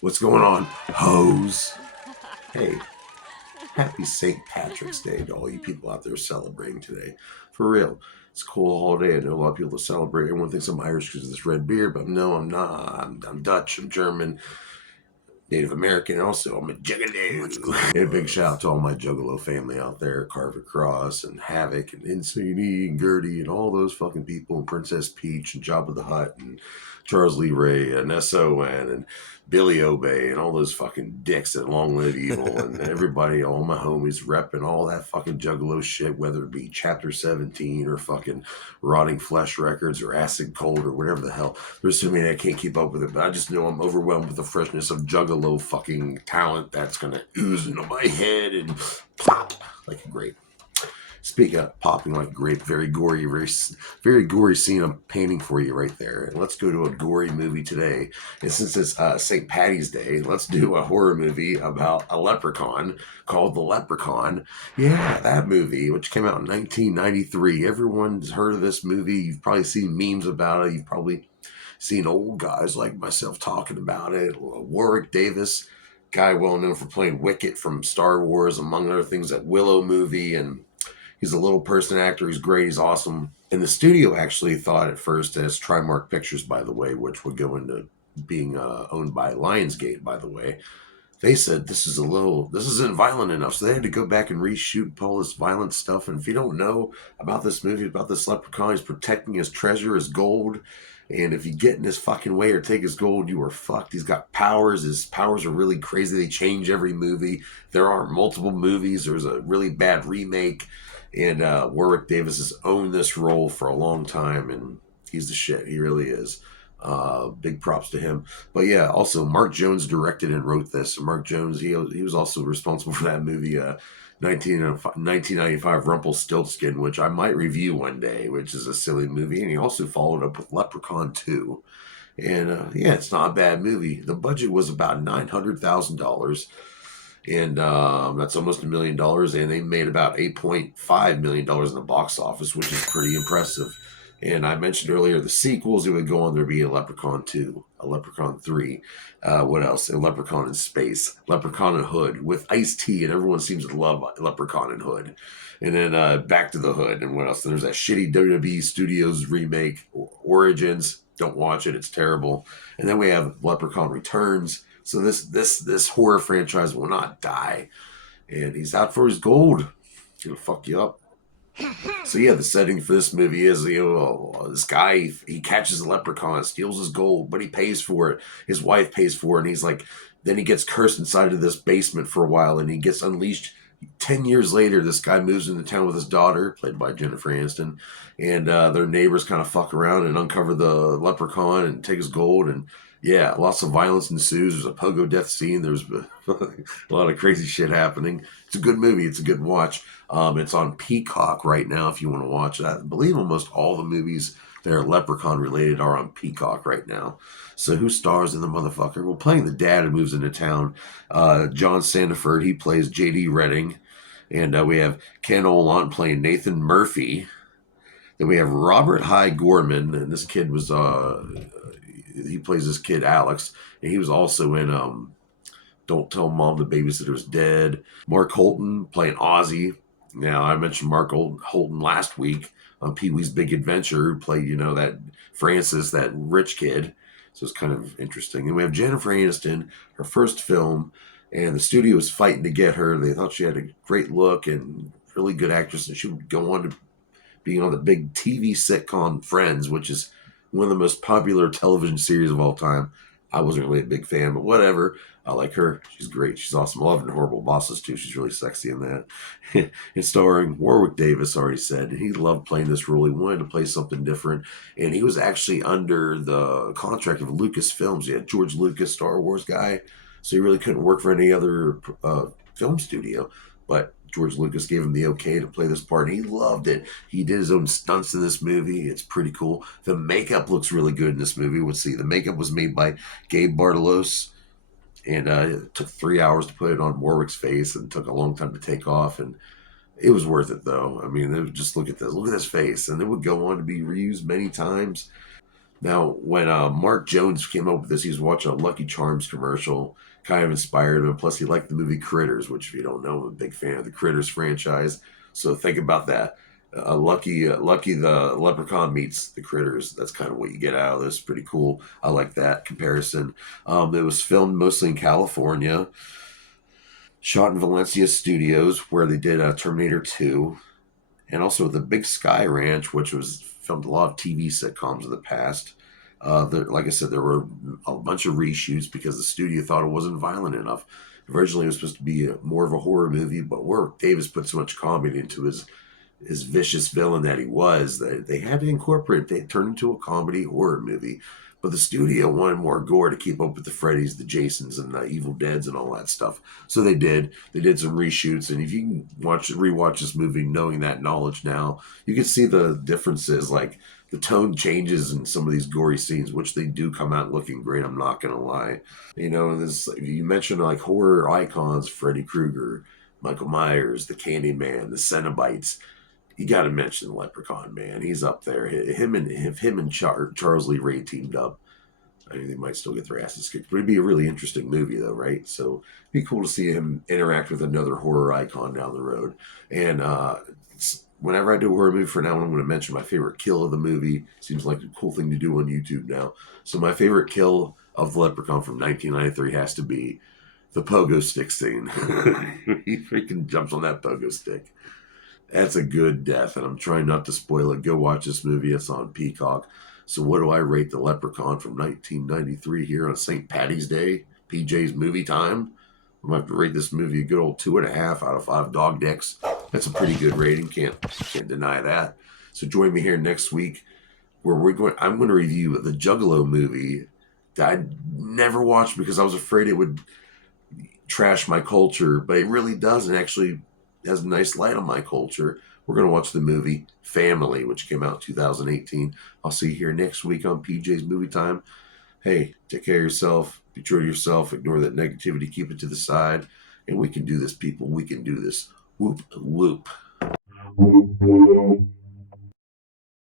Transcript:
What's going on, hoes? Hey, happy St. Patrick's Day to all you people out there celebrating today. For real, it's a cool holiday. I know a lot of people celebrate. Everyone thinks I'm Irish because of this red beard, but no, I'm not. I'm Dutch, I'm German, Native American. Also, I'm a juggalo. And a big shout out to all my juggalo family out there, Carver Cross and Havoc and Insani and Gertie and all those fucking people, and Princess Peach and Jabba the Hutt and Charles Lee Ray and SON and Billy Obey and all those fucking dicks that Long Live Evil and everybody, all my homies repping all that fucking juggalo shit, whether it be Chapter 17 or fucking Rotting Flesh Records or Acid Cold or whatever the hell. There's so many I can't keep up with it, but I just know I'm overwhelmed with the freshness of juggalo fucking talent that's gonna ooze into my head and pop like a grape. Speaking of popping like a grape, very gory, very gory scene I'm painting for you right there. And let's go to a gory movie today. And since it's St. Patty's Day, let's do a horror movie about a leprechaun called The Leprechaun. Yeah, that movie, which came out in 1993. Everyone's heard of this movie. You've probably seen memes about it. You've probably seen old guys like myself talking about it. Warwick Davis, guy well known for playing Wicket from Star Wars, among other things, that Willow movie, and he's a little person actor. He's great. He's awesome. And the studio actually thought at first, as Trimark Pictures, by the way, which would go into being owned by Lionsgate, by the way, they said this isn't violent enough. So they had to go back and reshoot all this violent stuff. And if you don't know about this movie, about this leprechaun, he's protecting his treasure, his gold. And if you get in his fucking way or take his gold, you are fucked. He's got powers. His powers are really crazy. They change every movie. There are multiple movies. There's a really bad remake. And Warwick Davis has owned this role for a long time. And he's the shit. He really is. Big props to him. But yeah, also Mark Jones directed and wrote this. Mark Jones, he was also responsible for that movie, 1995 Rumpelstiltskin, which I might review one day, which is a silly movie. And he also followed up with Leprechaun 2. And yeah, it's not a bad movie. The budget was about $900,000. And that's almost $1 million. And they made about $8.5 million in the box office, which is pretty impressive. And I mentioned earlier the sequels. It would go on there to be a Leprechaun 2, a Leprechaun 3. What else? A Leprechaun in Space, Leprechaun in Hood with Ice-T, and everyone seems to love Leprechaun in Hood. And then Back to the Hood, and what else? There's that shitty WWE Studios remake, Origins. Don't watch it; it's terrible. And then we have Leprechaun Returns. So this horror franchise will not die, and he's out for his gold. He'll fuck you up. So yeah, the setting for this movie is, this guy, he catches a leprechaun, steals his gold, but he pays for it. His wife pays for it, and he's like, then he gets cursed inside of this basement for a while, and he gets unleashed. 10 years later, this guy moves into town with his daughter, played by Jennifer Aniston, and their neighbors kind of fuck around and uncover the leprechaun and take his gold, and yeah, lots of violence ensues. There's a pogo death scene. There's a lot of crazy shit happening. It's a good movie. It's a good watch. It's on Peacock right now if you want to watch that. I believe almost all the movies that are Leprechaun related are on Peacock right now. So who stars in the motherfucker? Well, playing the dad who moves into town, John Sandiford, he plays J.D. Redding. And we have Ken Olant playing Nathan Murphy. Then we have Robert High Gorman, and this kid was, he plays this kid Alex, and he was also in Don't Tell Mom the Babysitter's Dead. Mark Holton playing Ozzy. Now, I mentioned Mark Holton last week on Pee Wee's Big Adventure, who played, that Francis, that rich kid. So it's kind of interesting. And we have Jennifer Aniston, her first film, and the studio was fighting to get her. They thought she had a great look and really good actress, and she would go on to being on the big TV sitcom Friends, which is one of the most popular television series of all time. I wasn't really a big fan, but whatever. I like her. She's great. She's awesome. I love her in Horrible Bosses, too. She's really sexy in that. It's starring Warwick Davis, already said. He loved playing this role. He wanted to play something different. And he was actually under the contract of Lucasfilms. He had George Lucas, Star Wars guy. So he really couldn't work for any other film studio. But George Lucas gave him the okay to play this part, and he loved it. He did his own stunts in this movie. It's pretty cool. The makeup looks really good in this movie. Let's see. The makeup was made by Gabe Bartalos, and it took 3 hours to put it on Warwick's face, and took a long time to take off. And it was worth it, though. I mean, just look at this. Look at this face. And it would go on to be reused many times. Now, when Mark Jones came up with this, he was watching a Lucky Charms commercial, kind of inspired him. Plus, he liked the movie Critters, which, if you don't know, I'm a big fan of the Critters franchise. So think about that. Lucky the Leprechaun meets the Critters. That's kind of what you get out of this. Pretty cool. I like that comparison. It was filmed mostly in California, shot in Valencia Studios, where they did Terminator 2, and also the Big Sky Ranch, which was filmed a lot of TV sitcoms in the past. Like I said, there were a bunch of reshoots because the studio thought it wasn't violent enough. Originally, it was supposed to be more of a horror movie, but where Davis put so much comedy into his vicious villain that he was, that they had to incorporate. They turned into a comedy horror movie. But the studio wanted more gore to keep up with the Freddys, the Jasons, and the Evil Deads and all that stuff. So they did. They did some reshoots, and if you can rewatch this movie, knowing that knowledge now, you can see the differences. Like the tone changes in some of these gory scenes, which they do come out looking great. I'm not gonna lie. This you mentioned like horror icons: Freddy Krueger, Michael Myers, the Candyman, the Cenobites. You got to mention the Leprechaun, man. He's up there. Charles Lee Ray teamed up, I mean, they might still get their asses kicked, but it'd be a really interesting movie, though, right? So it'd be cool to see him interact with another horror icon down the road. And whenever I do a horror movie for now, I'm going to mention my favorite kill of the movie. Seems like a cool thing to do on YouTube now. So my favorite kill of the Leprechaun from 1993 has to be the pogo stick scene. He freaking jumps on that pogo stick. That's a good death, and I'm trying not to spoil it. Go watch this movie. It's on Peacock. So, what do I rate the Leprechaun from 1993 here on St. Patty's Day? PJ's movie time. I'm gonna have to rate this movie a good old 2.5 out of 5 dog decks. That's a pretty good rating. Can't deny that. So join me here next week where I'm going to review the Juggalo movie that I never watched because I was afraid it would trash my culture, but it really doesn't. Actually has a nice light on my culture. We're going to watch the movie Family, which came out in 2018. I'll see you here next week on PJ's Movie Time. Hey, take care of yourself. Be true to yourself. Ignore that negativity. Keep it to the side. And we can do this, people. We can do this. Whoop, whoop.